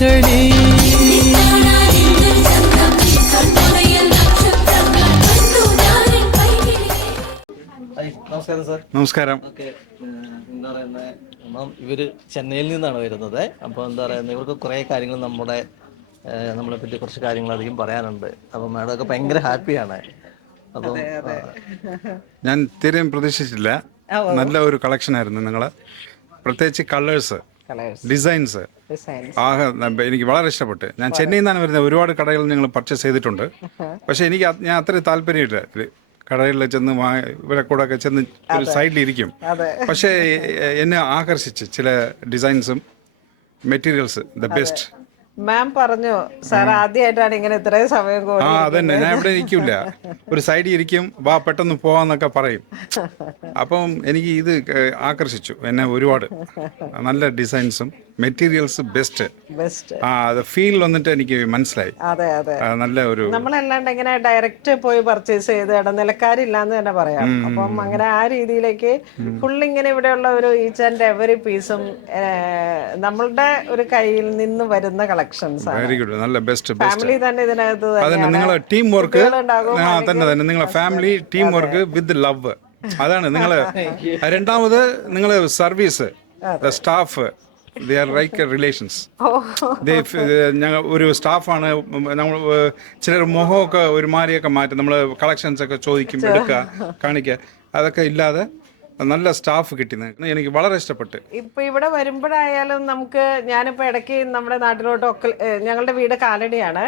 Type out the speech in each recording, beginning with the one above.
പൂക്കളേ. നമസ്കാരം സാർ. നമസ്കാരം. ഓക്കെ, എന്താ പറയുന്നത്, ഇവര് ചെന്നൈയിൽ നിന്നാണ് വരുന്നത്. അപ്പോൾ എന്താ പറയുന്നത്, ഇവർക്ക് കുറേ കാര്യങ്ങൾ നമ്മളെ പറ്റി കുറച്ച് കാര്യങ്ങൾ അധികം പറയാനുണ്ട്. അപ്പം മാഡം ഒക്കെ ഭയങ്കര ഹാപ്പിയാണ്. അപ്പം ഞാൻ തീരെയും പ്രതീക്ഷിച്ചില്ല. നല്ല ഒരു കളക്ഷൻ ആയിരുന്നു നിങ്ങൾ, പ്രത്യേകിച്ച് കളേഴ്സ്, ഡിസൈൻസ് എനിക്ക് വളരെ ഇഷ്ടപ്പെട്ട്. ഞാൻ ചെന്നൈയിൽ നിന്നാണ് വരുന്നത്. ഒരുപാട് കടകളിൽ ഞങ്ങൾ പർച്ചേസ് ചെയ്തിട്ടുണ്ട്. പക്ഷേ ഞാൻ അത്രയും താല്പര്യമില്ല കടകളിൽ ചെന്ന് ഇവരെ കൂടെ ഒക്കെ ചെന്ന് ഒരു സൈഡിലിരിക്കും. പക്ഷേ എന്നെ ആകർഷിച്ച് ചില ഡിസൈൻസും മെറ്റീരിയൽസ് ദ ബെസ്റ്റ്. മാം പറഞ്ഞു സാർ ആദ്യമായിട്ടാണ് ഇങ്ങനെ ഇത്രയും സമയം അതന്നെ, ഞാൻ ഇവിടെ ഇരിക്കില്ല, ഒരു സൈഡിൽ ഇരിക്കും, വാ പെട്ടെന്ന് പോവാന്നൊക്കെ പറയും. അപ്പം എനിക്ക് ഇത് ആകർഷിച്ചു എന്നെ ഒരുപാട്. നല്ല ഡിസൈൻസും മെറ്റീരിയൽസ് ബെസ്റ്റ്. അത് ഫീൽ വന്നിട്ട് എനിക്ക് മനസ്സിലായി. അതെ അതെ, നല്ല ഒരു നമ്മളല്ലാണ്ട് ഇങ്ങനെ ഡയറക്റ്റ് പോയി പർച്ചേസ് ചെയ്ത് ഇടനിലക്കാരില്ലാന്ന് തന്നെ പറയാം. അപ്പം അങ്ങനെ ആ രീതിയിലേക്ക് ഫുൾ ഇങ്ങനെ ഇവിടെയുള്ള ഒരു ഈച്ച് ആൻഡ് എവറി പീസും നമ്മളുടെ ഒരു കയ്യിൽ നിന്ന് വരുന്ന കളക്ഷൻസ് ആണ്. വെരി ഗുഡ്, നല്ല ബെസ്റ്റ്. ഫാമിലി തന്നെ ഇതിനകത്ത് നിങ്ങളെ ടീം വർക്ക് തന്നെ നിങ്ങളെ family team work with love. അതാണ് നിങ്ങൾ. രണ്ടാമത് നിങ്ങൾ service, staff, they are like relations. ഞങ്ങൾ ഒരു സ്റ്റാഫാണ്. നമ്മൾ ചിലർ മുഖമൊക്കെ ഒരു മാറിയൊക്കെ മാറ്റും. നമ്മൾ കളക്ഷൻസ് ഒക്കെ ചോദിക്കും, എടുക്കുക, കാണിക്കുക, അതൊക്കെ ഇല്ലാതെ നല്ല സ്റ്റാഫ് കിട്ടി. എനിക്ക് വളരെ ഇഷ്ടപ്പെട്ട്. ഇപ്പൊ ഇവിടെ വരുമ്പോഴായാലും നമുക്ക്, ഞാനിപ്പോ ഇടയ്ക്ക് നമ്മുടെ നാട്ടിലോട്ടൊക്കെ, ഞങ്ങളുടെ വീട് കാലടിയാണ്.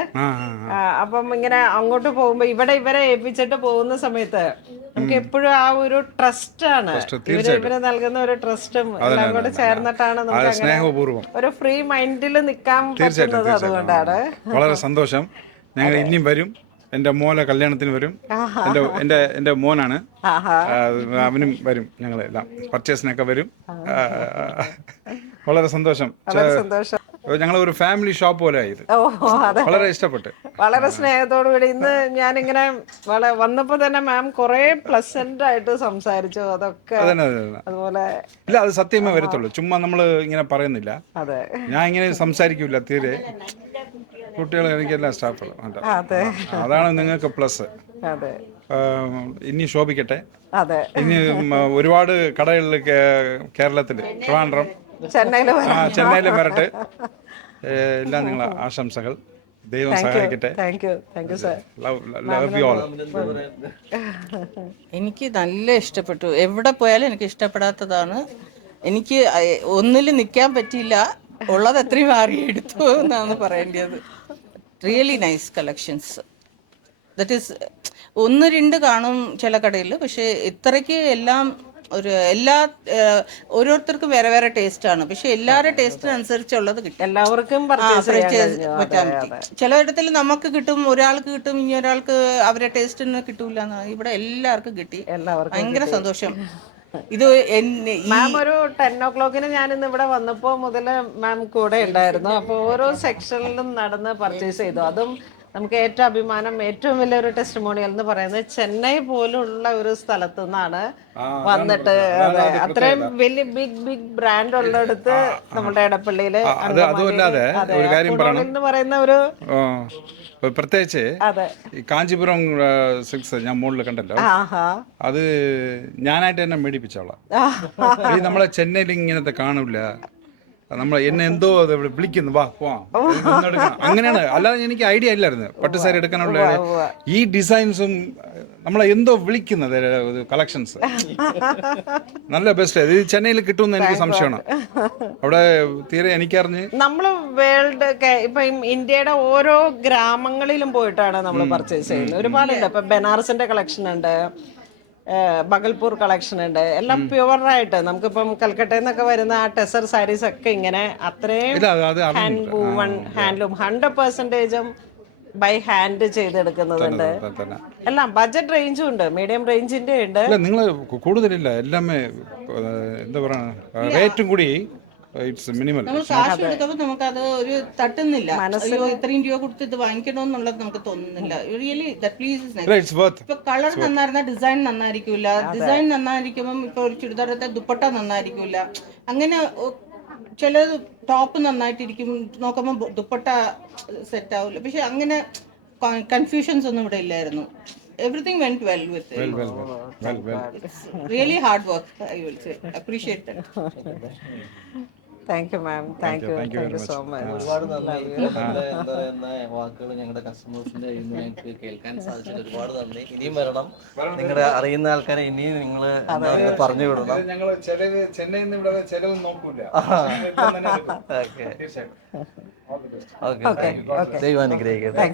അപ്പം ഇങ്ങനെ അങ്ങോട്ട് പോകുമ്പോ ഇവിടെ ഇവരെ ഏൽപ്പിച്ചിട്ട് പോകുന്ന സമയത്ത് നമുക്ക് എപ്പോഴും ആ ഒരു ട്രസ്റ്റ് ആണ്, ഇവര് നൽകുന്ന ഒരു ട്രസ്റ്റും എല്ലാം കൂടെ ചേർന്നിട്ടാണ് നമുക്ക് സ്നേഹപൂർവ്വം ഒരു ഫ്രീ മൈൻഡിൽ നിൽക്കാൻ പറ്റുന്നത്. അതുകൊണ്ടാണ് വളരെ സന്തോഷം. ഞങ്ങൾ ഇനിയും വരും. എൻ്റെ മോനെ കല്യാണത്തിന് വരും. എൻ്റെ മോനാണ്, അവനും വരും. ഞങ്ങളെല്ലാം പർച്ചേസിനൊക്കെ വരും. വളരെ സന്തോഷം. ഞങ്ങൾ ഒരു ഫാമിലി ഷോപ്പ് പോലെ ആയത്. വളരെ ഇഷ്ടപ്പെട്ട്, വളരെ സ്നേഹത്തോടു കൂടി ഇന്ന് ഞാനിങ്ങനെ വന്നപ്പോ തന്നെ മാം കുറെ പ്ലസന്റ് ആയിട്ട് സംസാരിച്ചു. അതൊക്കെ അതുപോലെ ഇല്ല, അത് സത്യമേ വരത്തുള്ളൂ. ചുമ്മാ നമ്മള് ഇങ്ങനെ പറയുന്നില്ല. ഞാൻ ഇങ്ങനെ സംസാരിക്കൂല തീരെ. കുട്ടികൾ എനിക്കെല്ലാം സ്റ്റാഫുകൾ. അതാണ് നിങ്ങൾക്ക് പ്ലസ്. ഇനി ശോഭിക്കട്ടെ. ഇനി ഒരുപാട് കടകളിൽ കേരളത്തില്, ട്രിവാൻഡ്രം, ചെന്നൈയിൽ വരട്ടെ. എല്ലാം നിങ്ങളെ ആശംസകൾ. ദൈവം സഹായിക്കട്ടെ. Love you all. എനിക്ക് നല്ല ഇഷ്ടപ്പെട്ടു. എവിടെ പോയാലും എനിക്ക് ഇഷ്ടപ്പെടാത്തതാണ്. എനിക്ക് ഒന്നിൽ നിൽക്കാൻ പറ്റിയില്ല. ഉള്ളത് എത്രയും മാറിയെടുത്തു എന്നാണ് പറയേണ്ടത്. Really nice collections. That is ഒന്ന് രണ്ട് കാണും ചില കടയിൽ, പക്ഷേ ഇത്രയ്ക്ക് എല്ലാം ഓരോരുത്തർക്കും വേറെ വേറെ ടേസ്റ്റ് ആണ്. പക്ഷെ എല്ലാവരുടെ ടേസ്റ്റിനനുസരിച്ചുള്ളത് കിട്ടും. എല്ലാവർക്കും പറ്റാൻ പറ്റി. ചിലയിടത്തിൽ നമുക്ക് കിട്ടും, ഒരാൾക്ക് കിട്ടും, ഇനി ഒരാൾക്ക് അവരുടെ ടേസ്റ്റിന് കിട്ടൂല. ഇവിടെ എല്ലാവർക്കും കിട്ടി. ഭയങ്കര സന്തോഷം. ഇത് മാം ഒരു 10 o'clock ഞാൻ ഇന്ന് ഇവിടെ വന്നപ്പോ മുതല് മാം കൂടെ ഉണ്ടായിരുന്നു. അപ്പൊ ഓരോ സെക്ഷനിലും നടന്ന് പർച്ചേസ് ചെയ്തു. അതും നമുക്ക് ഏറ്റവും അഭിമാനം, ഏറ്റവും വലിയൊരു ടെസ്റ്റിമോണിയൽ എന്ന് പറയുന്നത് ചെന്നൈ പോലുള്ള ഒരു സ്ഥലത്തു നിന്നാണ് വന്നിട്ട്. അത്രയും വലിയ ബിഗ് ബ്രാൻഡ് ഉള്ളിടത്ത് നമ്മുടെ ഇടപ്പള്ളിയില് എന്ന് പറയുന്ന ഒരു പ്രത്യേകിച്ച് ഈ കാഞ്ചീപുരം സിൽക്സ് ഞാൻ മുകളിൽ കണ്ടല്ലോ, അത് ഞാനായിട്ട് തന്നെ മേടിപ്പിച്ചോളാം. ഈ നമ്മളെ ചെന്നൈയിൽ ഇങ്ങനത്തെ കാണൂല. എന്നെ എന്തോ വിളിക്കുന്നു, വാ പോവാം, അങ്ങനെയാണ്. അല്ലാതെ എനിക്ക് ഐഡിയ ഇല്ലായിരുന്നു പട്ടുസാരി എടുക്കാനുള്ള ഈ ഡിസൈൻസും. നമ്മളെ എന്തോ വിളിക്കുന്നത് കളക്ഷൻസ് നല്ല ബെസ്റ്റ്. ഇത് ചെന്നൈയിൽ കിട്ടുമെന്ന് എനിക്ക് സംശയമാണ്. അവിടെ തീരെ എനിക്കറിഞ്ഞ് നമ്മള് വേൾഡ് ഇപ്പൊ ഇന്ത്യയുടെ ഓരോ ഗ്രാമങ്ങളിലും പോയിട്ടാണ് നമ്മൾ പർച്ചേസ് ചെയ്യുന്നത്. ഒരുപാടുണ്ട്. ഇപ്പൊ ബനാറസിന്റെ കളക്ഷൻ ഉണ്ട്, ബഗൽപൂർ കളക്ഷൻ ഉണ്ട്. എല്ലാം പ്യുവറായിട്ട് നമുക്കിപ്പം കൽക്കട്ടയിൽ നിന്നൊക്കെ വരുന്ന ആ ടെസർ സാരീസ് ഒക്കെ ഇങ്ങനെ അത്രയും ഹാൻഡ്ലൂം 100% ബൈ ഹാൻഡ് ചെയ്തെടുക്കുന്നതുണ്ട്. എല്ലാം ബഡ്ജറ്റ് റേഞ്ചും ഉണ്ട്, മീഡിയം റേഞ്ചിന്റെ ഉണ്ട്. നിങ്ങൾ കൂടുതലില്ല, എല്ലാമേ എന്താ പറയുക, റേറ്റും കൂടി നമ്മൾ കാശ് കൊടുക്കുമ്പോൾ നമുക്കത് ഒരു തട്ടുന്നില്ല. ഇത്രയും രൂപ കൊടുത്ത് ഇത് വാങ്ങിക്കണമെന്നുള്ളത് നമുക്ക് തോന്നുന്നില്ല. റിയലി ഇപ്പൊ കളർ നന്നായിരുന്ന ഡിസൈൻ നന്നായിരിക്കൂല, ഡിസൈൻ നന്നായിരിക്കുമ്പോൾ ഇപ്പൊ ഒരു ചുരിദാറത്തെ ദുപ്പട്ട നന്നായിരിക്കൂല. അങ്ങനെ ചിലത് ടോപ്പ് നന്നായിട്ടിരിക്കും, നോക്കുമ്പോൾ ദുപ്പട്ട സെറ്റ് ആവില്ല. പക്ഷെ അങ്ങനെ കൺഫ്യൂഷൻസ് ഒന്നും ഇവിടെ ഇല്ലായിരുന്നു. Everything went well with. Really hard work, I will say. Appreciate that. Thank you ma'am, thank you so much. ഒരുപാട് നന്ദി. നിങ്ങളുടെ എന്താ പറയുന്ന വാക്കുകൾ ഞങ്ങളുടെ കസ്റ്റമേഴ്സിന്റെ കയ്യിൽ നിന്ന് ഞങ്ങൾക്ക് കേൾക്കാൻ സാധിച്ചത് ഒരുപാട് നന്ദി. ഇനിയും വരണം, നിങ്ങളുടെ അറിയുന്ന ആൾക്കാരെ ഇനിയും നിങ്ങൾ പറഞ്ഞു വിടണം. ഞങ്ങൾ ചെന്നൈയിൽ നിന്ന് ഇവിടെ ചെലവ് നോക്കൂല. ഓക്കെ ഓക്കെ, ദൈവം അനുഗ്രഹിക്കട്ടെ.